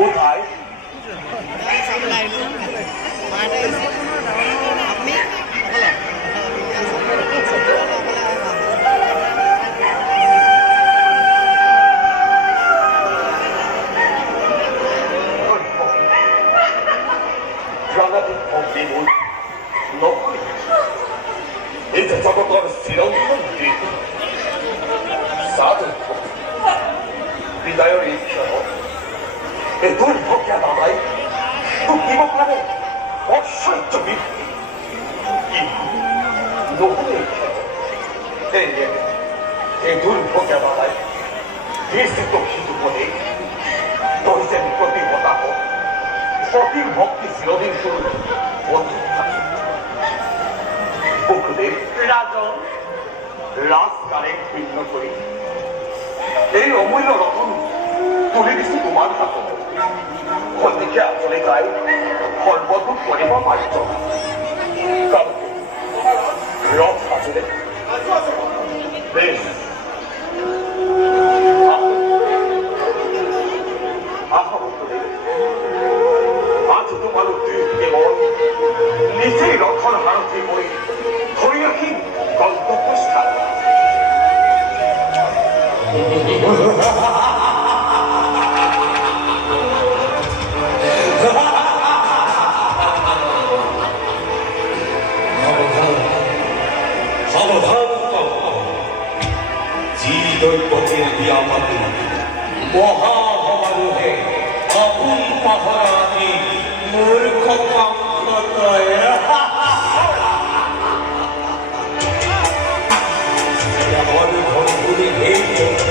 কোথায়? 이제 저것도 실험은 뒤 사도 비다요 이켜로 এদুর ভোকে বাবাই তো দিব পারে অসহ্য কি লোকে এদুর ভোকে বাবাই দেশে তো কিছু বলে তোর প্রতিভতা হোক সঠিক ভক্তি চিরদিন শুরু বুকদেব রাজন রাজকারে ভিন্ন করি এই অমূল্য রতন তুলে দিছি তোমার কাছে অন্যকে আসলে গাই সর্বদূর করিব পারিত কারণ রথ আসলে বেশ আজ তোমার কেবল নিজেই রক্ষণ হারতি করে ধরে রাখি গন্তব্য স্থান দৈবকীর দিয়ামতি মহাভবারোহে আগুন পাহারাদি মূর্খ কাঙ্ক্ষতয় আমার ধনগুলি এই জন্য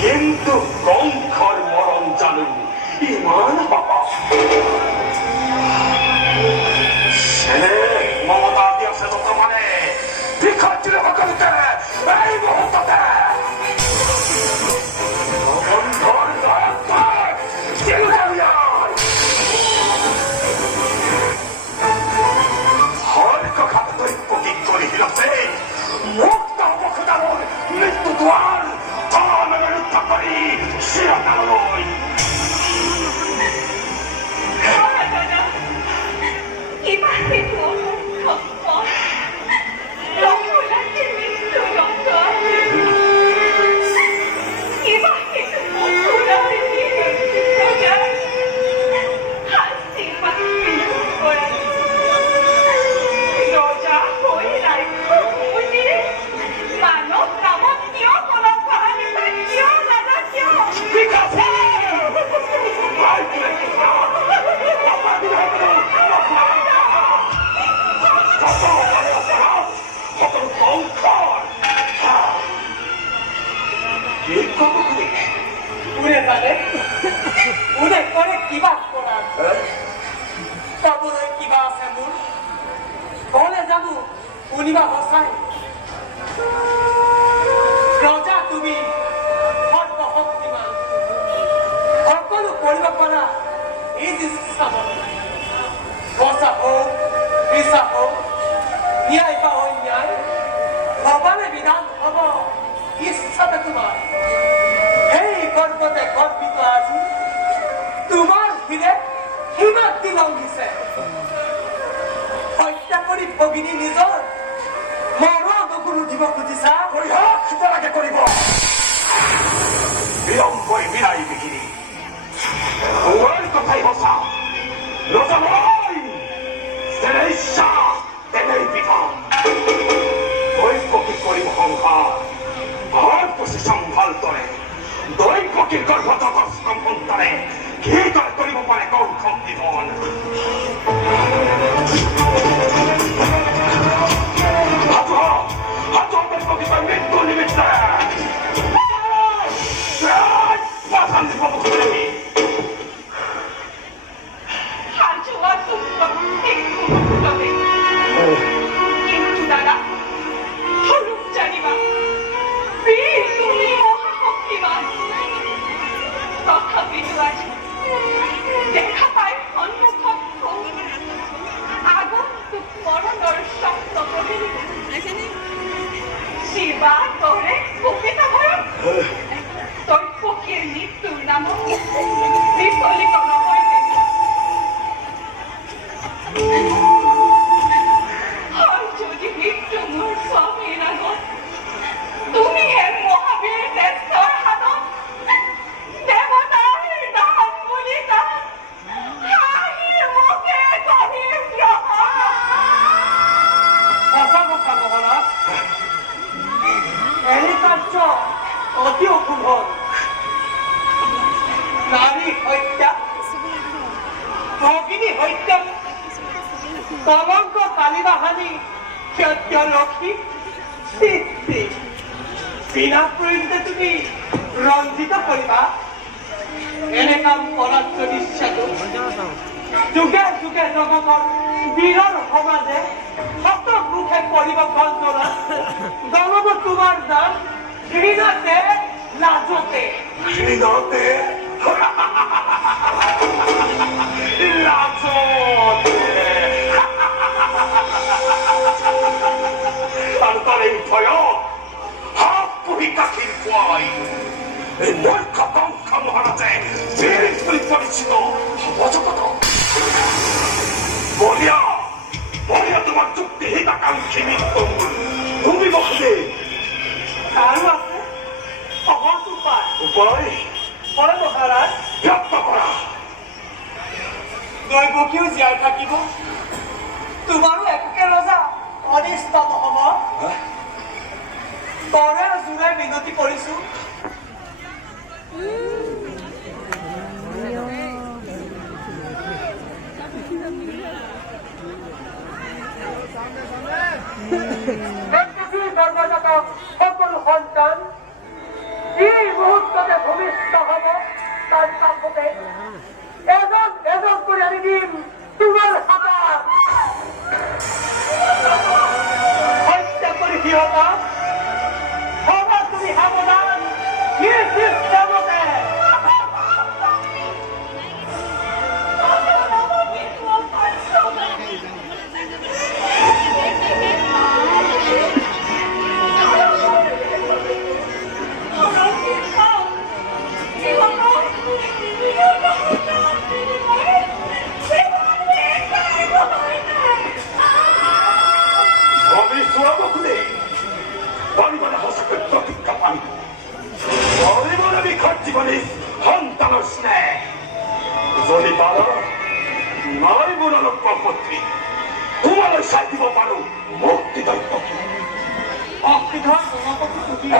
কিন্তু কঙ্খর মরণ জানু এই মুহূৰ্ততে বন্ধৰ দয়াত্মক চিলুৱাই হৰকঘাত দৈৱকী কৰি হিলছে মুক্ত হ'ব খোজা মোৰ মৃত্যু দুৱাৰ তলমেৰুদ্ধ কৰি চিৰকাললৈ কিবা সেইটো অনুভৱ ৰঘুনাথে মৃত্যু নকয় কিবা সেইটো মথুৰাৰ প্ৰজাৰ আশীৰ্বাদ বিলোপ কৰা ৰজা হৈ ৰাজ্য মুনিৰে মানৱ নামত কিয় কলম ভৰাইছা কিয় দাদা কিয় বিকাশে উড়ে যাবে উড়ে কৰে কিবা কৰাৰ কবৰে কিবা আছে মোৰ কলে যাবো শুনিবা সঁচাই ৰজা তুমি সৰ্বশক্তিমান সকলো কৰিব পৰা এই যে চাবন সঁচা হোক মিছা হোক ন্যায় বা অন্যায় ভগৱানে বিধান হ'ব ইচ্ছাতে তোমাৰ এই গৰ্বতে গৰ্বিত আজি তোমাৰ ভিৰে সীমান্তি লংঘিছে হত্যা কৰি ভগিনী নিজৰ মৰণ দিব খুজিছা লাগে কৰিব বিলম্বই বিলাই বিকিনি তোমাৰ কথাই সঁচা ৰজা নহয় যেনে ইচ্ছা তেনেই বিধান দৈৱকী কৰিম সংসাৰ ঘৰ পুচি চম্ভাল তৰে দৈৱকীৰ গৰ্ভত সন্তানে কি কৰে কৰিব পাৰে কৌশল নিধন মৃত্যু নিমিত্তে কিন্তু দাদা হলুক জানিবা বীৰ তুমি মহাশক্তিমান তথাপিতো আজি দেখা পাই সন্মুখত আগন্তুক মৰণৰ শব্দ শিবা তোৰে কুপিত ভয় দৈৱকীৰ মৃত্যুৰ নামত বিফলিত নহয় যদি মৃত্যু মোৰ স্বামীৰ আগত তুমিহে মহাবীৰ শ্ৰেষ্ঠৰ হাতত দেৱতাৰ নাম বুলি তাত হাঁহিৰ মুখে কহিম সঁচা কথা মহাৰাজ এনে কাৰ্য অতি অশুভ নাৰী হত্যা ভগিনী হত্যা কলংক তালিবাহানি সত্য লক্ষী সিদ্ধি বিনা প্ৰয়োজনে তুমি ৰঞ্জিত কৰিবা এনে কাম কৰাৰ নিশ্চয়টো যুগে যুগে জগতৰ বীৰৰ সমাজে শত মুখে কৰিব বঞ্চনা গণব তোমাৰ নাম ঘৃণাতে লাজতে ঘৃণতে লাজতে আৰু তাৰ এই ভয়ত হাত পুহি গাখীৰ খুৱাই এই মূৰ্খ বংশ মহাৰাজে বীৰ বুলি পৰিচিত হ'ব জগত বলিয়া বলিয়া তোমাৰ যুক্তিহীন আকাংক্ষী মৃত্যু ভূমি বসে আৰু আছে সহজ উপায় উপায় কৰে মহাৰাজ ব্যক্ত কৰা দৈৱকীও জীয়াই থাকিব তোমাৰো একোকে ৰজা অনিষ্ট নহব কৰে জোৰে মিনতি কৰিছো সকলো সন্তান এই মুহূৰ্ততে ভূমিষ্ঠ হব তাৰ কাষতে এজন এজন কৰি আনি দিম তোমাৰ হাতত হত্যা কৰি সিহঁতক বুলি সন্তানৰ স্নেহ যদি পাৰ নাই বুঢ়ালো প্ৰপত্ৰী তোমালৈ চাই দিব পাৰো মুক্তি দৈবকী অক্তিধৰ গুণপতি তুমি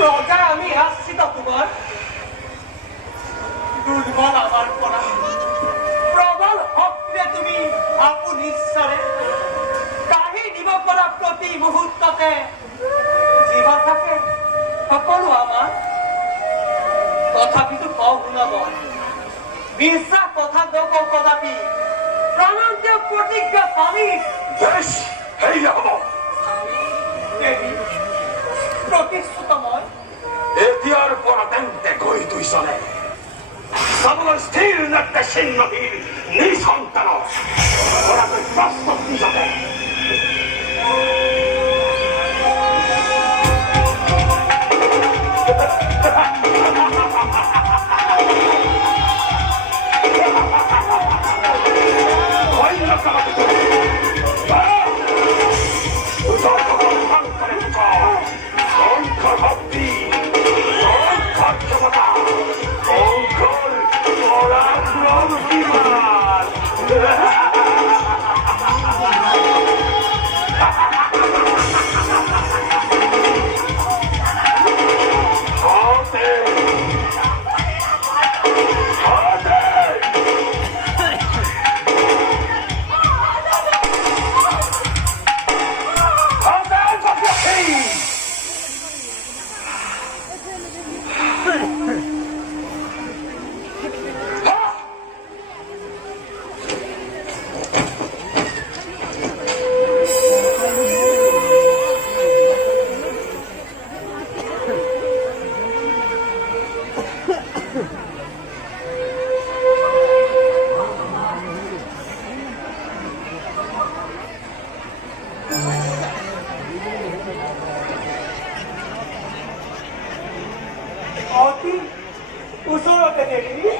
ৰজা আমি আশ্ৰিত তোমাৰ দুৰ্বল আমাৰ পৰা প্ৰবল শক্তিৰে তুমি আপোন ঈশ্বৰে কাঢ়ি দিব পৰা প্ৰতি মুহূৰ্ততে জীৱ থাকে সকলো আমাৰ তথাপিতো শুনাব বিশ্বাস কথা নকওঁ কদাপি প্ৰাণান্তীয় প্ৰতিজ্ঞা পালি বেশ হেৰিয়া হ'ব দেৱী প্ৰতিশ্ৰুত মই এতিয়াৰ পৰা তেন্তে গৈ দুইজনে চাবলৈ স্থিৰ নিৰ্দেশীনহীন নিজ সন্তানক কৰাকৈ প্ৰস্তুত নিজকে অতি ওচৰতে দেৱী